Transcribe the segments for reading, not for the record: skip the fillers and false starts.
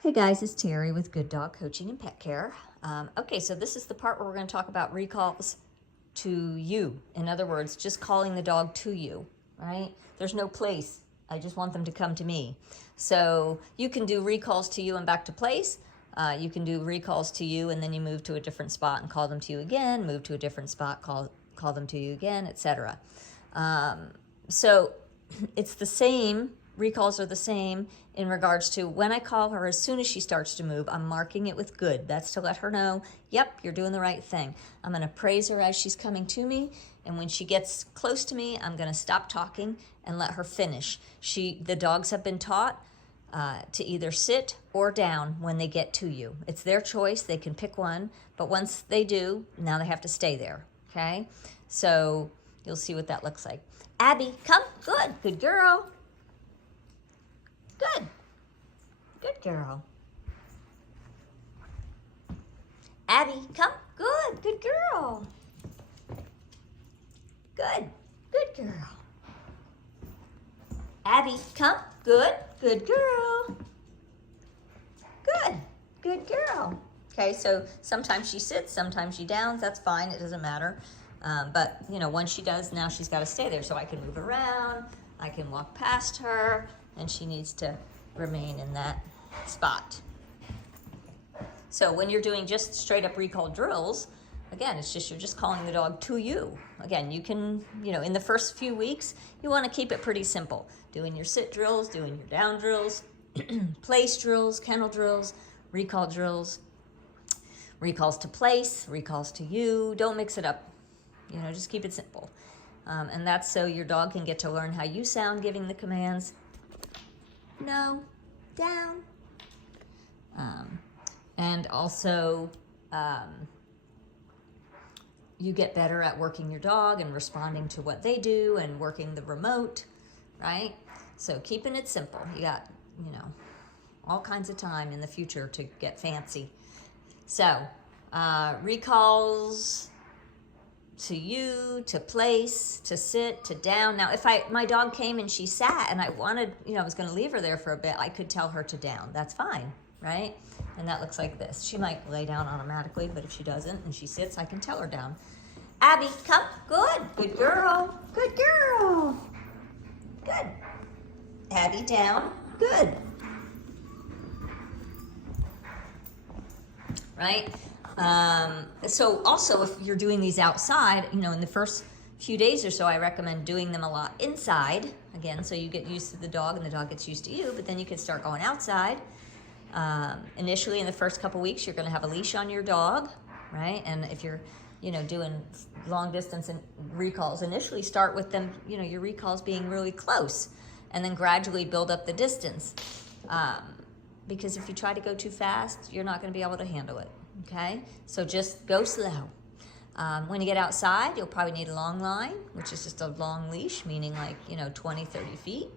Hey guys, it's Terry with Good Dog Coaching and Pet Care. Okay, so this is the part where we're going to talk about recalls to you. In other words, just calling the dog to you, right? There's no place. I just want them to come to me. So you can do recalls to you and back to place. You can do recalls to you and then you move to a different spot and call them to you again, move to a different spot, call them to you again, etc. So it's the same. Recalls are the same in regards to when I call her, as soon as she starts to move, I'm marking it with good. That's to let her know, yep, you're doing the right thing. I'm going to praise her as she's coming to me. And when she gets close to me, I'm going to stop talking and let her finish. The dogs have been taught to either sit or down when they get to you. It's their choice. They can pick one. But once they do, now they have to stay there. Okay? So you'll see what that looks like. Abby, come. Good. Good girl. Good. Good girl. Abby, come. Good. Good girl. Good. Good girl. Abby, come. Good. Good girl. Good. Good girl. Okay, so sometimes she sits, sometimes she downs. That's fine. It doesn't matter. But, you know, once she does, now she's got to stay there. So I can move around. I can walk past her. And she needs to remain in that spot. So when you're doing just straight up recall drills, again, it's just you're just calling the dog to you. Again, you can, in the first few weeks, you want to keep it pretty simple. Doing your sit drills, doing your down drills, place drills, kennel drills, recall drills, recalls to place, recalls to you. Don't mix it up. Just keep it simple. And that's so your dog can get to learn how you sound giving the commands. No, down. And also, you get better at working your dog and responding to what they do and working the remote, right? So keeping it simple. You got, all kinds of time in the future to get fancy. So, recalls to you, to place, to sit, to down. Now, if my dog came and she sat and I wanted, I was going to leave her there for a bit, I could tell her to down. That's fine, right? And that looks like this. She might lay down automatically, but if she doesn't and she sits, I can tell her down. Abby, come. Good. Good girl. Good girl. Good. Abby, down. Good. Right? So also if you're doing these outside, in the first few days or so, I recommend doing them a lot inside, again, so you get used to the dog and the dog gets used to you, but then you can start going outside. Initially in the first couple weeks, you're going to have a leash on your dog, right? And if you're, doing long distance and recalls, initially start with them, your recalls being really close and then gradually build up the distance. Because if you try to go too fast, you're not going to be able to handle it. Okay, so just go slow. When you get outside, you'll probably need a long line, which is just a long leash, meaning like, 20, 30 feet.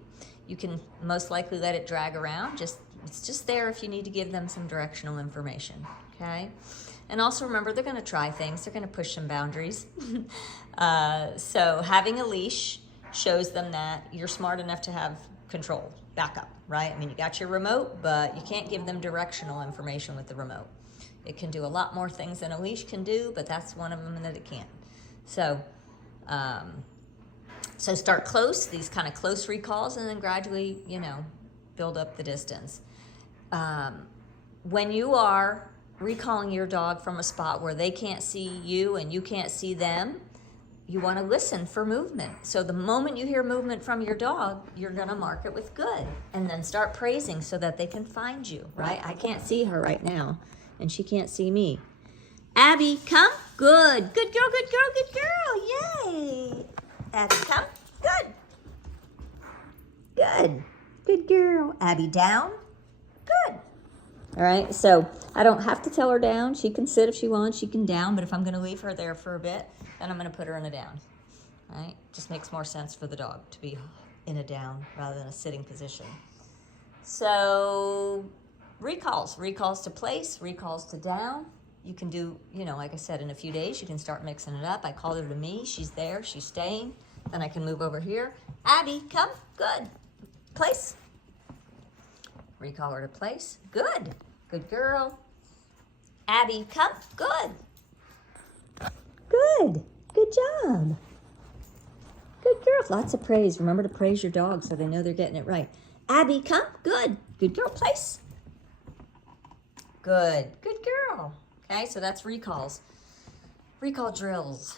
You can most likely let it drag around. It's just there if you need to give them some directional information, okay? And also remember, they're gonna try things. They're gonna push some boundaries. So having a leash shows them that you're smart enough to have control, backup, right? I mean, you got your remote, but you can't give them directional information with the remote. It can do a lot more things than a leash can do, but that's one of them that it can't. So, so start close, these kind of close recalls, and then gradually, build up the distance. When you are recalling your dog from a spot where they can't see you and you can't see them, you want to listen for movement. So the moment you hear movement from your dog, you're going to mark it with good, and then start praising so that they can find you, right? I can't see her right now. And she can't see me. Abby, come. Good. Good girl, good girl, good girl. Yay. Abby, come. Good. Good. Good girl. Abby, down. Good. All right, so I don't have to tell her down. She can sit if she wants. She can down, but if I'm going to leave her there for a bit, then I'm going to put her in a down. All right? Just makes more sense for the dog to be in a down rather than a sitting position. So recalls to place, recalls to down. You can do, like I said, in a few days, you can start mixing it up. I call her to me. She's there. She's staying. Then I can move over here. Abby, come. Good. Place. Recall her to place. Good. Good girl. Abby, come. Good. Good. Good job. Good girl. Lots of praise. Remember to praise your dog so they know they're getting it right. Abby, come. Good. Good girl. Place. Good. Good girl. Okay, so that's recalls. Recall drills.